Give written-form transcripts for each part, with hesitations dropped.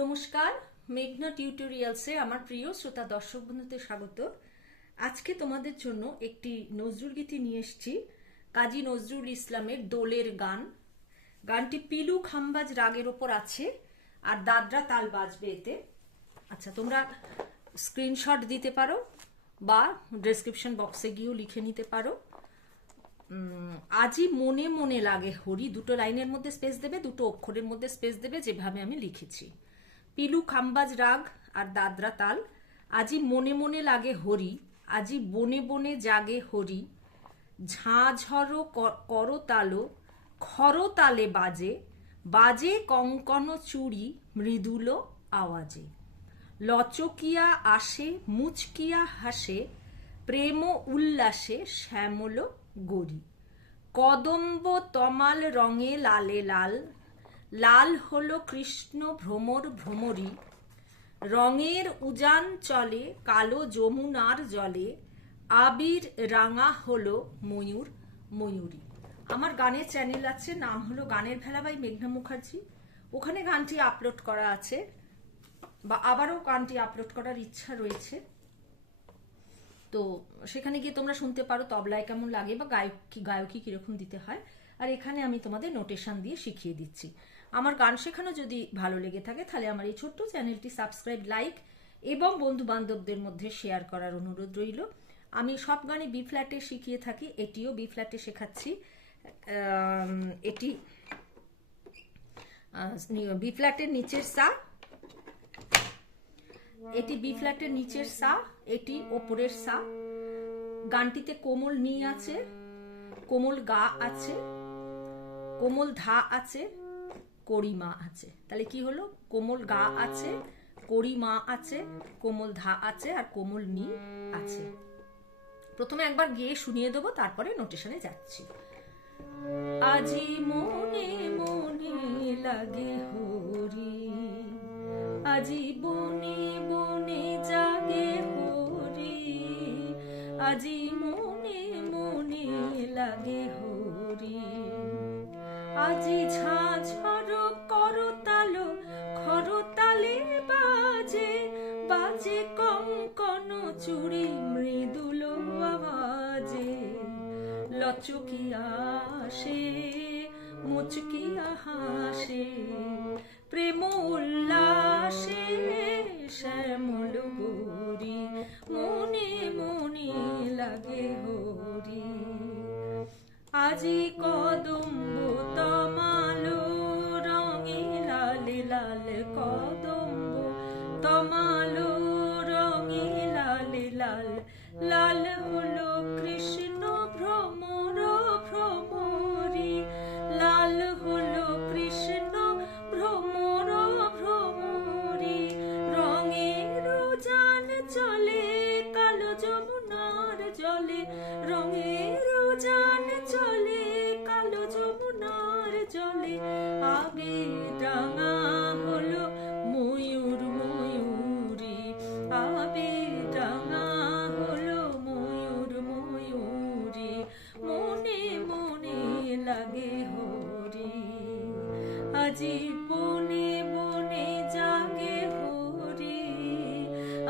নমস্কার, মেঘনা টিউটোরিয়ালসে আমার প্রিয় শ্রোতা দর্শক বন্ধুদের স্বাগত। আজকে তোমাদের জন্য একটি নজরুল গীতি নিয়ে এসেছি, কাজী নজরুল ইসলামের দোলের গান। গানটি পিলু খাম্বাজ রাগের ওপর আছে আর দাদরা তাল বাজবে এতে। আচ্ছা, তোমরা স্ক্রিনশট দিতে পারো বা ডেসক্রিপশন বক্সে গিয়েও লিখে নিতে পারো। আজি মনে মনে লাগে হরি, দুটো লাইনের মধ্যে স্পেস দেবে, দুটো অক্ষরের মধ্যে স্পেস দেবে, যেভাবে আমি লিখেছি। পিলু খাম্বাজ রাগ আর দাদরা তাল। আজি মনে মনে লাগে হরি, আজি বনে বনে জাগে হরি, ঝাঁঝরো করতালো খরতালে বাজে, বাজে কঙ্কন চুড়ি মৃদুলো আওয়াজে, লচকিয়া আসে মুচকিয়া হাসে, প্রেম উল্লাসে শ্যামল গরি, কদম্ব তমাল রঙে লালে লাল, লাল হলো কৃষ্ণ ভ্রমর ভ্রমরী, রঙের উজান চলে কালো যমুনার জলে, আবির রাঙা হলো ময়ূর ময়ূরী। আমার গানের চ্যানেল আছে, নাম হলো গানের ভেলা বাই মেঘনা মুখার্জি। ওখানে গানটি আপলোড করা আছে, বা আবারও গানটি আপলোড করার ইচ্ছা রয়েছে, তো সেখানে গিয়ে তোমরা শুনতে পারো তবলায় কেমন লাগে বা গায়কী কিরকম দিতে হয়। আর এখানে আমি তোমাদের নোটেশন দিয়ে শিখিয়ে দিচ্ছি। আমার গান শেখানো যদি ভালো লেগে থাকে তাহলে আমার এই ছোট্ট চ্যানেলটি সাবস্ক্রাইব, লাইক এবং বন্ধু বান্ধবদের মধ্যে শেয়ার করার অনুরোধ রইল। আমি সব গানে বি ফ্ল্যাটে শিখিয়ে থাকি, এটিও বি ফ্ল্যাটে শেখাচ্ছি। এটি বি ফ্ল্যাটের নিচের সা, এটি বি ফ্ল্যাটের নিচের সা, এটি ওপরের সা। গানটিতে কোমল নি আছে, কোমল গা আছে, কোমল ধা আছে, কড়িমা আছে। তাহলে কি হলো? কোমল গা আছে, কড়িমা আছে, কোমল ধা আছে আর কোমল নি আছে। প্রথমে একবার গিয়ে শুনিয়ে দেবো, তারপরে নোটেশনে যাচ্ছি। আজি মনে মনে লাগে হরি, আজি বনে বনে জাগে হরি, আজি মনে মনে লাগে হরি, আজি ঝাঁঝর করতালো খরতালে বাজে, বাজে কঙ্কন চুড়ি মৃদুল আওয়াজে, লচকিয়া আসে মুচকিয়া হাসে, প্রেম উল্লাসে শ্যামল গরি, মনে মনে লাগে হরি, আজি কদম্ব তমালো রঙে লাল লাল, কদম্ব তমালো রঙে লাল লাল, লাল হলো কৃষ্ণ ভ্রমর ভ্রমরী, লাল হলো কৃষ্ণ ভ্রমর ভ্রমরী, রঙের উজান চলে কালো যমুনার জলে, রঙের উজান চলে কালো যমুনার জলে, আগে রাঙা হলো ময়ূর ময়ূরী, আবে রাঙা হলো ময়ূর ময়ূরী, মনে মনে লাগে হরি, আজি বনে বনে জাগে হরি,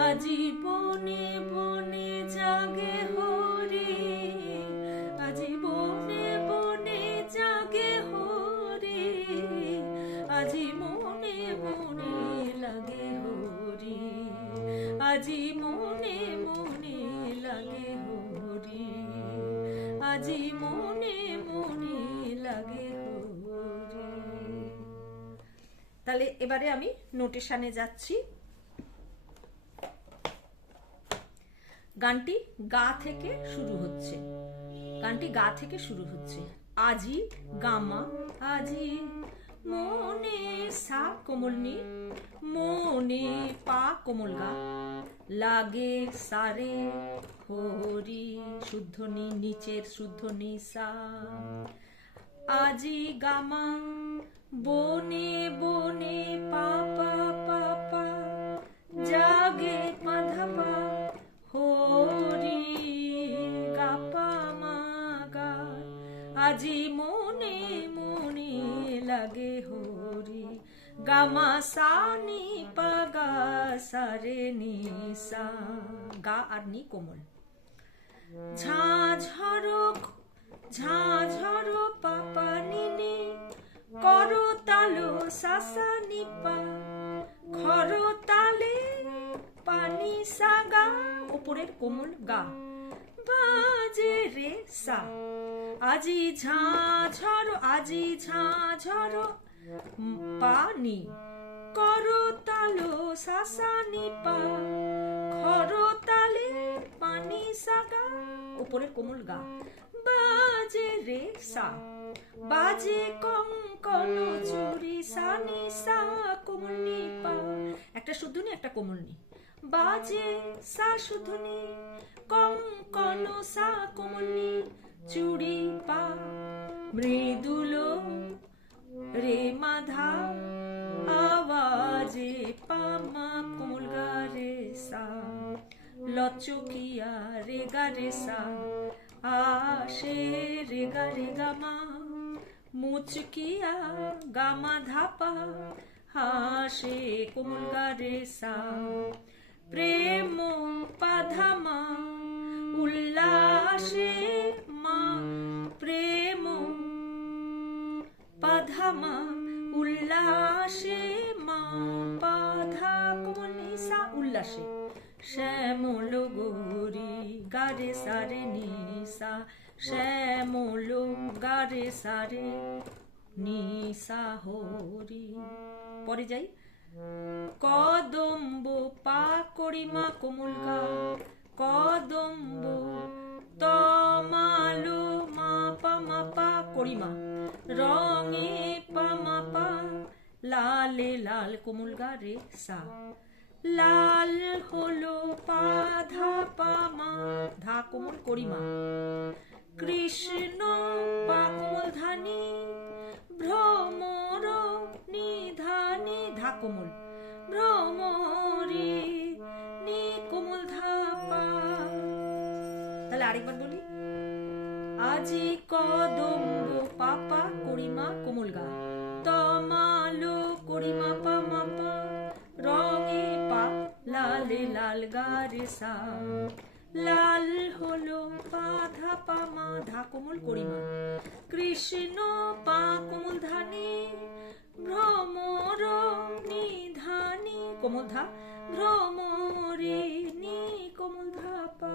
আজি বনে বনে জাগে হরি, আজি বনে বনে জাগে হরি, আজি মনে মনে লাগে হরি, আজি মনে মনে লাগে হরি, আজি মনে মনে লাগে হরি। তাহলে এবারে আমি নোটেশনে যাচ্ছি। গানটি গা থেকে শুরু হচ্ছে, গানটি গা থেকে শুরু হচ্ছে। আজি গামা, আজি মনে সা কোমল নি, মনে পা কোমল গা, লাগে সারে হরি শুদ্ধ নি, নিচের শুদ্ধ নি সা, আজি গামা বনে বনে পাপা পাপা, জাগে মাধবা হরি গাপা মা গা, আজি মনে মনে লাগে হরি, গামা সা নি পা গা সা রে নি সা, গা আর নি কোমল। ঝাঝরো ঝাঝরো পাপা নি নি, করো তালো সা সা নি পা, খরো তালে পানি সা গা, উপরের কোমল গা। বাজে রে সা, আজি ঝাঝরো আজি ঝাঝরো পানি, করো তালো সা সা নি পা, খরো তালে পানি সা গা, উপরের কোমল গা। বাজে রে সা, বাজে কঙ্কন চুরি সা নি সা কোমল নি পা, একটা শুদ্ধনি একটা কোমল নি। বাজে সা শুদ্ধনি, কঙ্কন সা কোমল নি, চুড়ি পা। মৃদুল রে মাধা, আওয়াজে পা মা কোমল গা রে সা, লচকিয়া রে গা রে সা, আসে রে গা মা, মুচকিয়া গা মা ধা পা, হাসে কোমল গা রে সা। প্রেম পা ধা মা, উল্লাসে মা, প্রেম পা ধা মা, উল্লাসে মা, পা ধা কোমল নি সা, উল্লাসে। শ্যামল গৌরী গা রে সা রে নি সা, শ্যামল গা রে সা রে নি সা হরি। পরে যাই। কদম্ব পা করিমা কোমল গা, কদম্ব তমালো মা পা মা পা করিমা, রঙে পা মা পা, লালে লাল কোমল গা রে সা, লাল হলো পা ধা পা মা, ধা কোমল করিমা। কৃষ্ণ পা কোমল ধানি, ভ্রমর নিধানি, ধা কোমল, ভ্রমরি নি কোমল ধা পা। তাহলে আরেকবার বলি। আজি কদম্ব পাপা করিমা কোমল গা, তমালো করিমা পা মা পা, রঙে পা, লালে লাল গা রে সা, লাল হলো পা ধা পা মা, ধা কোমল করিমা। কৃষ্ণ পা কোমল ধানি, ভ্রমর নিধানি কোমল ধা, ভ্রমরে নি কোমল ধা পা।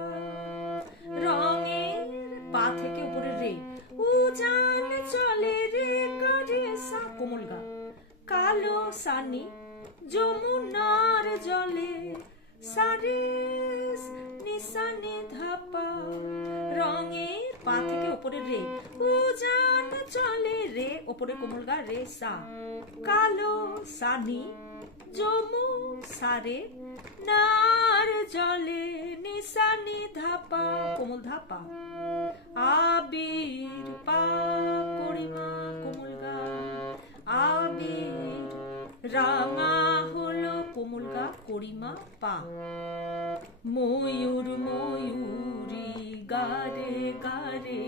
রঙের পা থেকে উপরে রে, উজান চলে রে গা রে সা কোমল গা, কালো সানি, যমুনার জলে সারে নিসানি ধা পা। রঙের পা থেকে উপরে রে, উজান চলে রে, উপরে কোমল গা রে সা, কালো সানি, যমু সারে, নার জলে নিসানি ধা পা কোমল ধা পা। আবির পা করিমা কোমল গা, আবির রাঙা হলো কোমল গা করিমা পা। ময়ূর ময়ূরী গা রে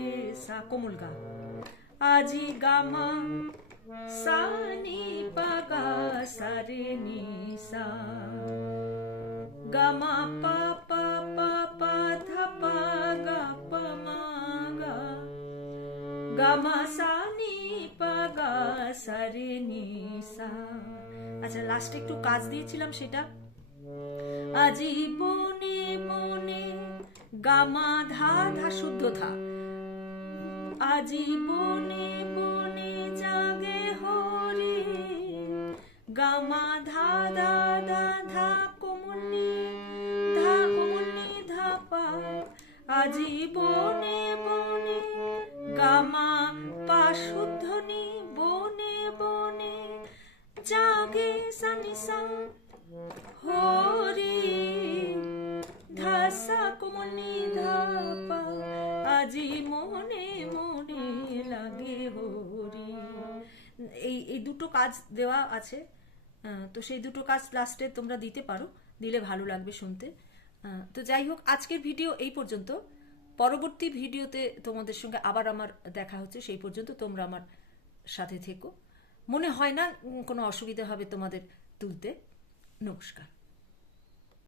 সা কোমল গা, আজি গামা সা নি পা গা সা রে নি সা, গামা পা পা পা পা ধা পা গা পা মা গা, গামা সা নি পা গা সা রে নি সা। আচ্ছা, লাস্টে একটু কাজ দিয়েছিলাম সেটা। আজি বনে বনে গামা ধা ধা শুদ্ধ থা, আজি বনে বনে জাগে হরি, গামা ধা ধা ধা ধা কোমল নি ধা পা। আজি বনে বনে গামা পা শুদ্ধ নি, বনে বনে জাগে সা নি সা হরি, ধা সা কোমল নি ধা পা। আজি মনে মনে লাগে হরি। এই দুটো কাজ দেওয়া আছে, তো সেই দুটো কাজ লাস্টে তোমরা দিতে পারো, দিলে ভালো লাগবে শুনতে। তো যাই হোক, আজকের ভিডিও এই পর্যন্ত। পরবর্তী ভিডিওতে তোমাদের সঙ্গে আবার আমার দেখা হচ্ছে, সেই পর্যন্ত তোমরা আমার সাথে থেকো। মনে হয় না কোনো অসুবিধা হবে তোমাদের তুলতে। নমস্কার।